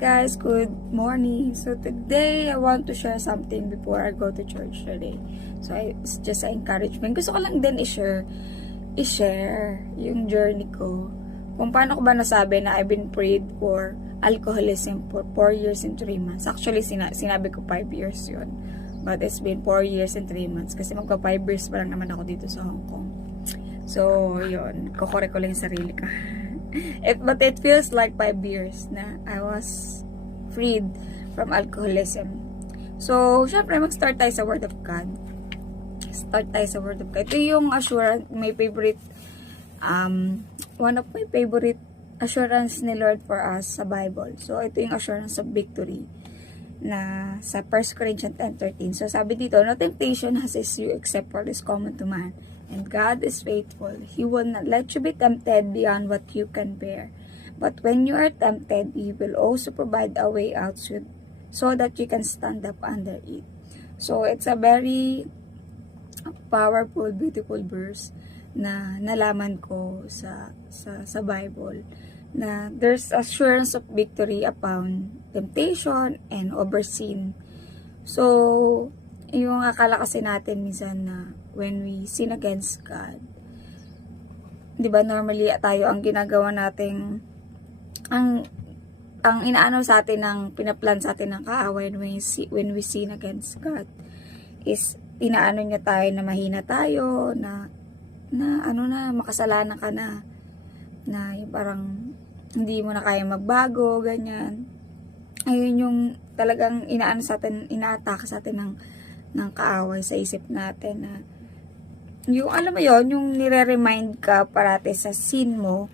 Guys, good morning. So today I want to share something before I go to church today. So it's just an encouragement. Gusto ko lang din i-share yung journey ko. Kung paano ko ba nasabi na I've been prayed for alcoholism for 4 years and 3 months. Actually, sinabi ko 5 years yun. But it's been 4 years and 3 months. Kasi magpa 5 years pa lang naman ako dito sa Hong Kong. So, yun. Kokore ko lang yung sarili ko. But it feels like 5 years na I was freed from alcoholism. So, syempre, mag-start tayo sa Word of God. Start tayo sa Word of God. Ito yung assurance, my favorite, one of my favorite assurance ni Lord for us sa Bible. So, ito yung assurance of victory na sa 1 Corinthians 10:13. So, sabi dito, no temptation has seized you except what is common to man. And God is faithful. He will not let you be tempted beyond what you can bear. But when you are tempted, He will also provide a way out so that you can stand up under it. So, it's a very powerful, beautiful verse na nalaman ko sa Bible. Na there's assurance of victory upon temptation and over sin. So, yung akala kasi natin minsan na when we sin against God, di ba normally tayo ang ginagawa nating ang inaano sa atin ng pinaplan sa atin ng kaaway when we sin against God is inaano niya tayo na mahina tayo, na makasalanan ka na yung parang hindi mo na kaya magbago, ganyan. Ayun yung talagang inaano sa atin, inaatake sa atin ng kaaway sa isip natin na yung alam mo yon, yung nire-remind ka parate sa sin mo,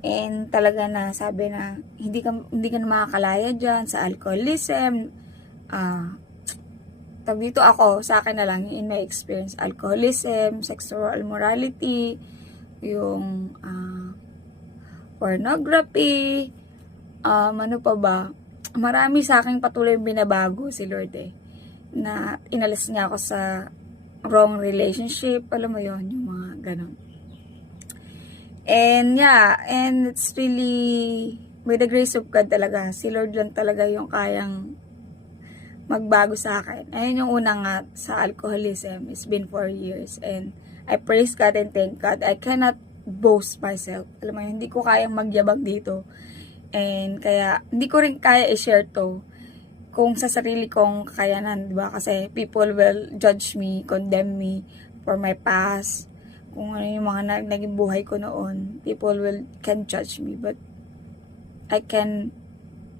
and talaga na sabi na hindi ka na makakalaya diyan sa alcoholism. Dito ako, sa akin na lang, in my experience, alcoholism, sexual immorality, yung pornography, ano pa ba, marami sa akin patuloy binabago si Lord na inalis niya ako sa wrong relationship, alam mo yon, yung mga ganon. And yeah, and it's really with the grace of God talaga, si Lord lang talaga yung kayang magbago sa akin. Ayun yung una nga sa alcoholism. It's been 4 years and I praise God and thank God. I cannot boast myself. Alam mo yun, hindi ko kayang magyabang dito. And kaya, hindi ko rin kaya i-share to kung sa sarili kong kakayanan, di ba? Kasi people will judge me, condemn me for my past. Kung ano yung mga naging buhay ko noon, people can judge me. But I can